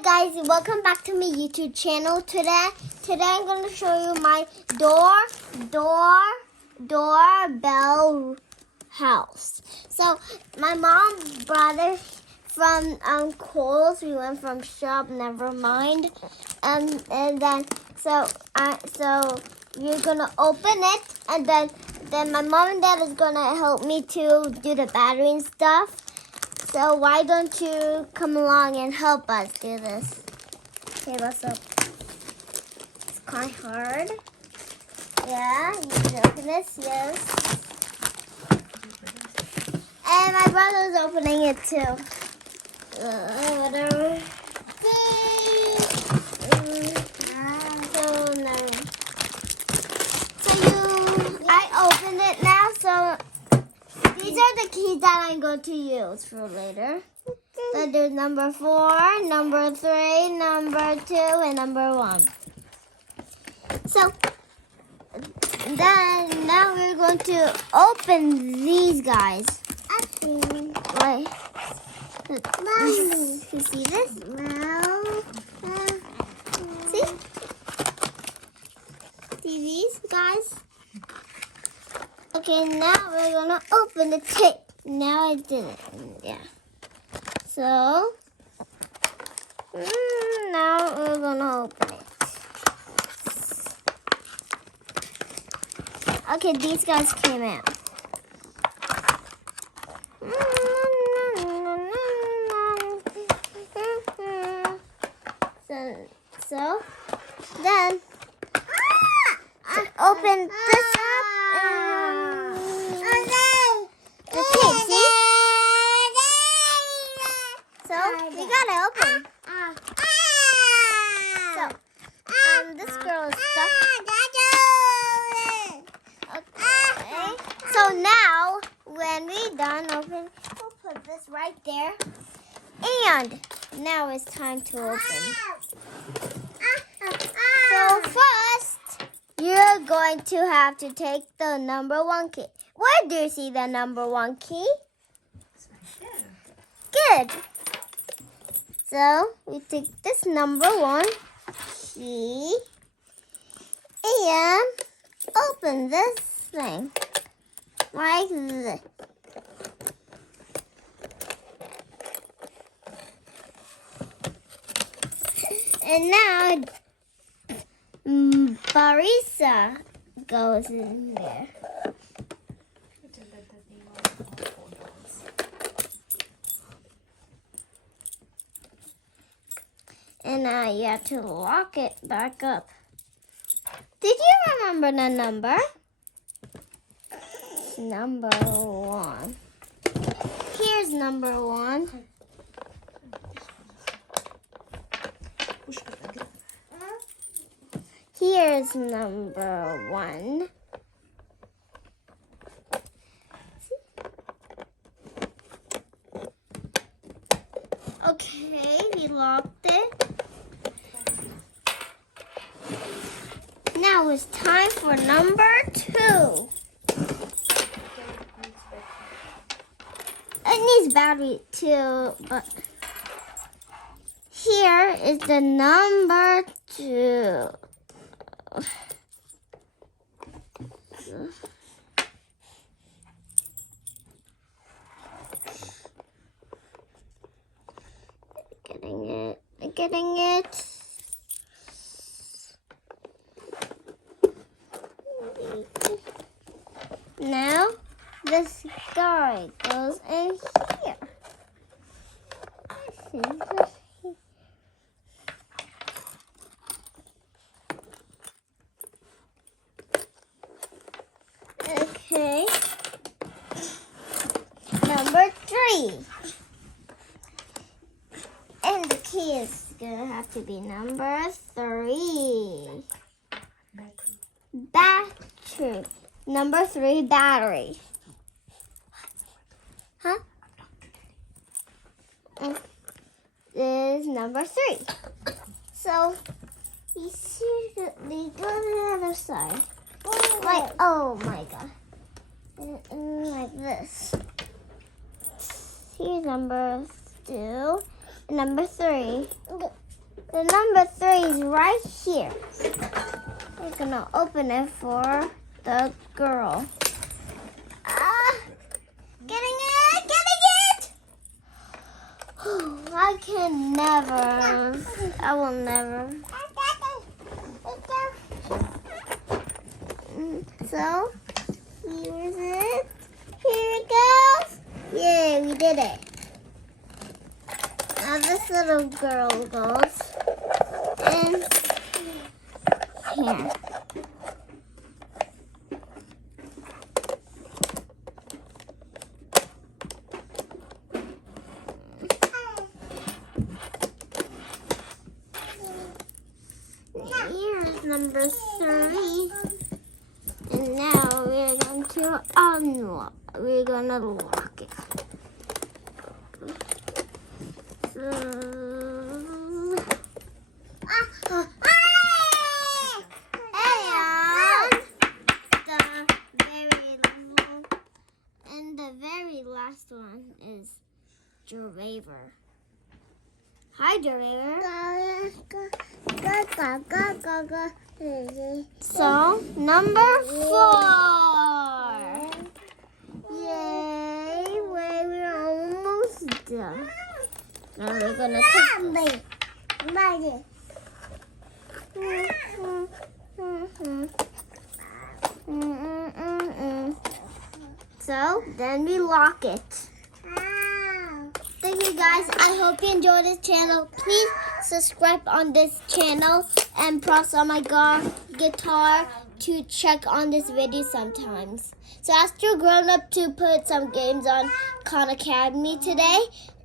Hi guys, welcome back to my YouTube channel. Today I'm going to show you my doorbell house. So my mom brought it from Kohl's. We went from shop, never mind. And then so you're gonna open it, and then my mom and dad is gonna help me to do the battery and stuff. So why don't you come along and help us do this? Okay, let's open. It's kind of hard. Yeah, you can open this, yes. And my brother's opening it too. Whatever. I opened it now, so these are the keys that I'm going to use for later. So there's number 4, number 3, number 2, and number 1. So then now we're going to open these guys. Wait. You see this? See? See these guys? Okay, now we're gonna open the tape. Now I did it. Yeah. So now we're gonna open it. Okay, these guys came out. So then to open this up, the tape, see? So we got it open. So this girl is stuck. Okay. So now when we're done open, we'll put this right there. And now it's time to open. So first, you're going to have to take the number 1 key. Where do you see the number 1 key? Good. So we take this number 1 key and open this thing like this. And now Mellisa goes in there. And now you have to lock it back up. Did you remember the number? Number 1. Here's number 1. Here's number 1. Okay, we locked it. Now it's time for number 2. It needs battery too, but here is the number 2. Getting it. Now this guy goes in here. Okay. Number 3. And the key is gonna have to be number 3. Battery. Number 3, battery. Huh? This is number 3. So we secretly go to the other side. Like, oh my god. Like this. Here's number 2. Number 3. The number 3 is right here. We're gonna open it for the girl. Getting it! I can never. I will never. So, here's it. Here it goes. Yay, we did it. Now this little girl goes in here. Here's number 3. And now we're going to unlock. We're gonna lock it. So, and the very last one is Doorbell. Hi, Doorbell. So, number 4. Yay, we're almost done. Now we're gonna take So, then we lock it. Thank you guys. I hope you enjoyed this channel. Please subscribe on this channel and press on my guitar to check on this video sometimes. So ask your grown up to put some games on Khan Academy today.